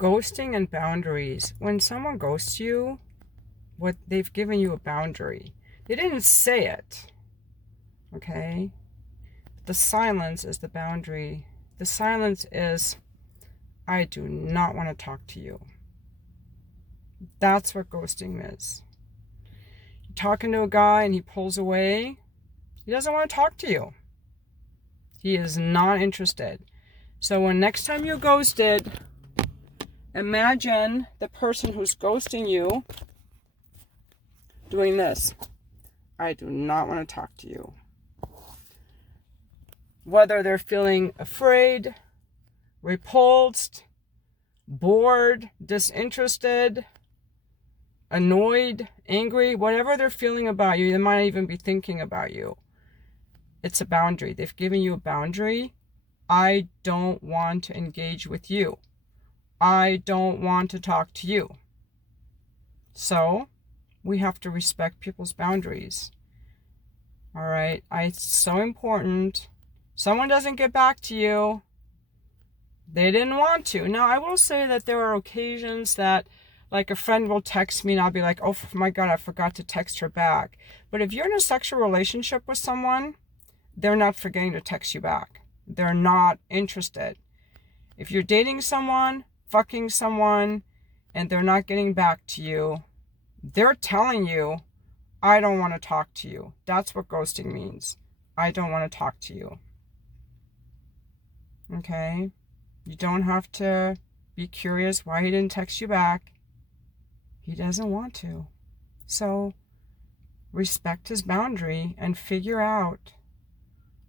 ghosting and boundaries. When someone ghosts you, what they've given you a boundary. They didn't say it. Okay? The silence is the boundary. The silence is, I do not want to talk to you. That's what ghosting is. You're talking to a guy and he pulls away. He doesn't want to talk to you. He is not interested. So when next time you're ghosted, imagine the person who's ghosting you doing this. I do not want to talk to you. Whether they're feeling afraid, repulsed, bored, disinterested, annoyed, angry, whatever they're feeling about you, they might even be thinking about you. It's a boundary. They've given you a boundary. I don't want to engage with you. I don't want to talk to you. So, we have to respect people's boundaries. All right? It's so important. Someone doesn't get back to you. They didn't want to. Now, I will say that there are occasions that, like, a friend will text me and I'll be like, oh my God, I forgot to text her back. But if you're in a sexual relationship with someone, they're not forgetting to text you back. They're not interested. If you're dating someone, fucking someone, and they're not getting back to you, they're telling you, I don't want to talk to you. That's what ghosting means. I don't want to talk to you. Okay? You don't have to be curious why he didn't text you back. He doesn't want to. So, respect his boundary and figure out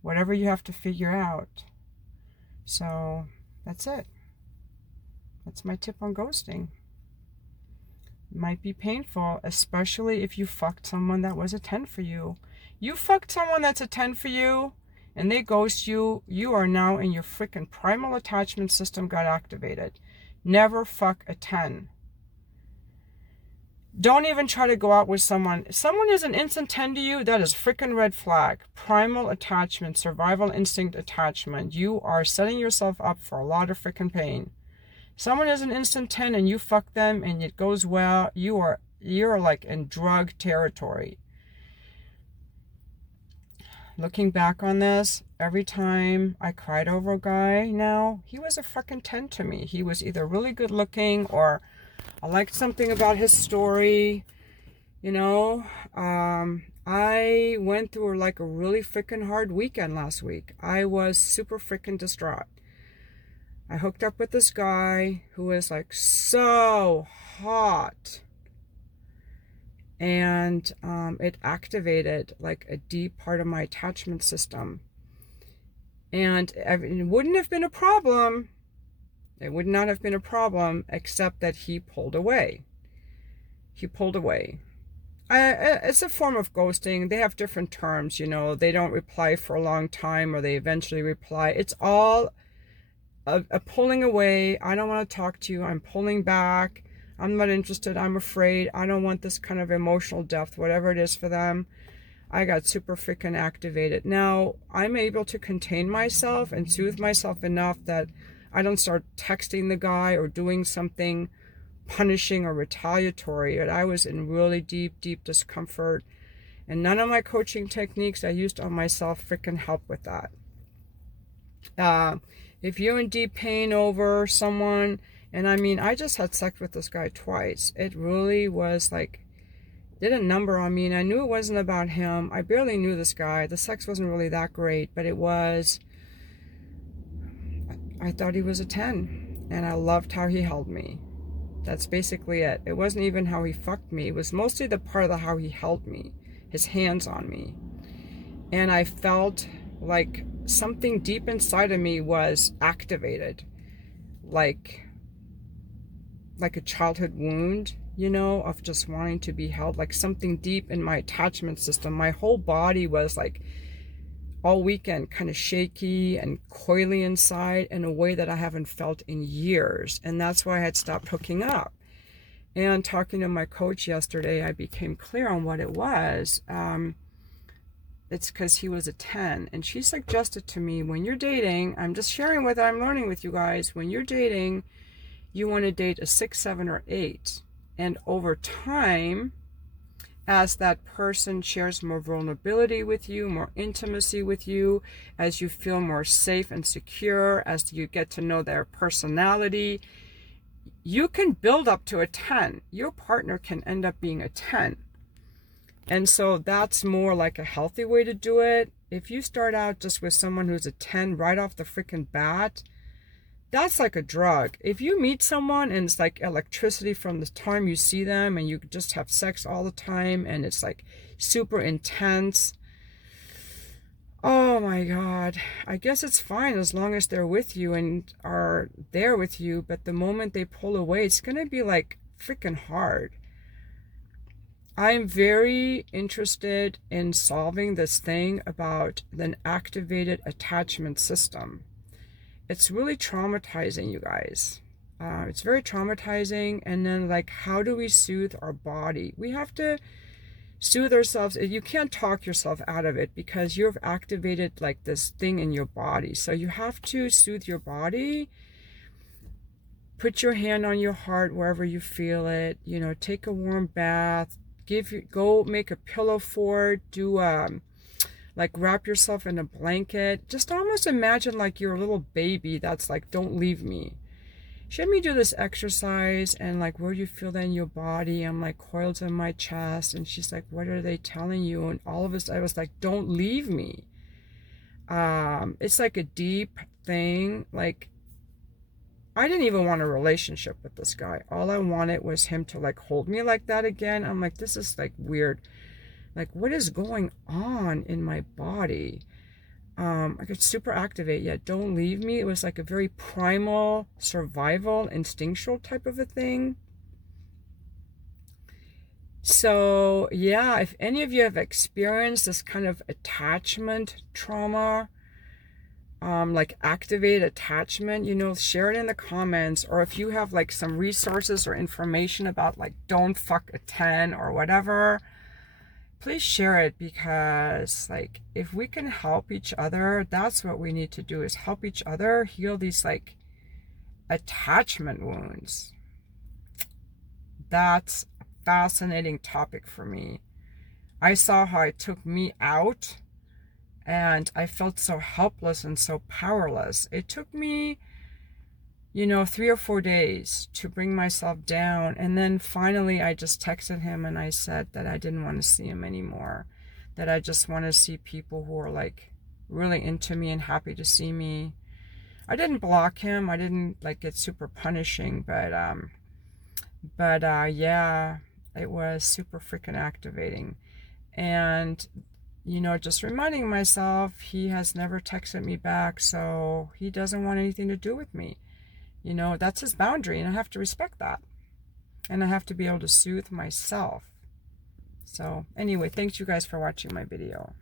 whatever you have to figure out. So, that's it. That's my tip on ghosting. It might be painful, especially if you fucked someone that was a 10 for you. You fucked someone that's a 10 for you, and they ghost you, you are now in your freaking primal attachment system got activated. Never fuck a 10. Don't even try to go out with someone. If someone is an instant 10 to you, that is freaking red flag. Primal attachment, survival instinct attachment. You are setting yourself up for a lot of freaking pain. Someone is an instant 10 and you fuck them and it goes well, you're like in drug territory. Looking back on this, every time I cried over a guy now, he was a fucking 10 to me. He was either really good looking or I liked something about his story. You know, I went through like a really freaking hard weekend last week. I was super freaking distraught. I hooked up with this guy who was like so hot. And it activated like a deep part of my attachment system. And it wouldn't have been a problem. It would not have been a problem except that he pulled away. He pulled away. It's a form of ghosting. They have different terms, you know. They don't reply for a long time or they eventually reply. It's all a pulling away. I don't want to talk to you. I'm pulling back. I'm not interested. I'm afraid. I don't want this kind of emotional depth, whatever it is for them. I got super freaking activated. Now, I'm able to contain myself and soothe myself enough that I don't start texting the guy or doing something punishing or retaliatory. But I was in really deep, deep discomfort. And none of my coaching techniques I used on myself freaking help with that. If you're in deep pain over someone, and I mean, I just had sex with this guy twice. It really was like, did a number on me, and I knew it wasn't about him. I barely knew this guy. The sex wasn't really that great, but it was, I thought he was a 10, and I loved how he held me. That's basically it. It wasn't even how he fucked me. It was mostly the part of how he held me, his hands on me. And I felt like something deep inside of me was activated. Like a childhood wound, you know, of just wanting to be held, like something deep in my attachment system. My whole body was like all weekend kind of shaky and coily inside in a way that I haven't felt in years. And that's why I had stopped hooking up. And talking to my coach yesterday, I became clear on what it was. It's because he was a 10. And she suggested to me, when you're dating, I'm just sharing what I'm learning with you guys, when you're dating, You want to date a 6, 7, or 8. And over time, as that person shares more vulnerability with you, more intimacy with you, as you feel more safe and secure, as you get to know their personality, you can build up to a 10. Your partner can end up being a 10. And so that's more like a healthy way to do it. If you start out just with someone who's a 10 right off the freaking bat, that's like a drug. If you meet someone and it's like electricity from the time you see them, and you just have sex all the time and it's like super intense, oh my God, I guess it's fine as long as they're with you and are there with you. But the moment they pull away, it's going to be like freaking hard. I'm very interested in solving this thing about an activated attachment system. It's really traumatizing, you guys. It's very traumatizing. And then, like, how do we soothe our body? We have to soothe ourselves. You can't talk yourself out of it because you've activated like this thing in your body. So you have to soothe your body. Put your hand on your heart wherever you feel it. You know, take a warm bath. Go make a pillow fort. Do like wrap yourself in a blanket. Just almost imagine like you're a little baby that's like, don't leave me. She had me do this exercise, and like, where do you feel that in your body? I'm like coiled in my chest, and she's like, what are they telling you? And all of us, I was like, don't leave me. It's like a deep thing. Like, I didn't even want a relationship with this guy. All I wanted was him to like hold me like that again. I'm like, this is like weird. Like, what is going on in my body? I could super activate. Yeah, don't leave me. It was like a very primal, survival, instinctual type of a thing. So yeah, if any of you have experienced this kind of attachment trauma, like activate attachment, you know, share it in the comments. Or if you have like some resources or information about like don't fuck a 10 or whatever, please share it, because like if we can help each other, that's what we need to do, is help each other heal these like attachment wounds. That's a fascinating topic for me. I saw how it took me out, and I felt so helpless and so powerless. It took me, you know, 3 or 4 days to bring myself down. And then finally I just texted him and I said that I didn't want to see him anymore. That I just want to see people who are like really into me and happy to see me. I didn't block him. I didn't like get super punishing, but yeah, it was super freaking activating. And you know, just reminding myself, he has never texted me back, so he doesn't want anything to do with me. You know, that's his boundary, and I have to respect that. And I have to be able to soothe myself. So anyway, thanks you guys for watching my video.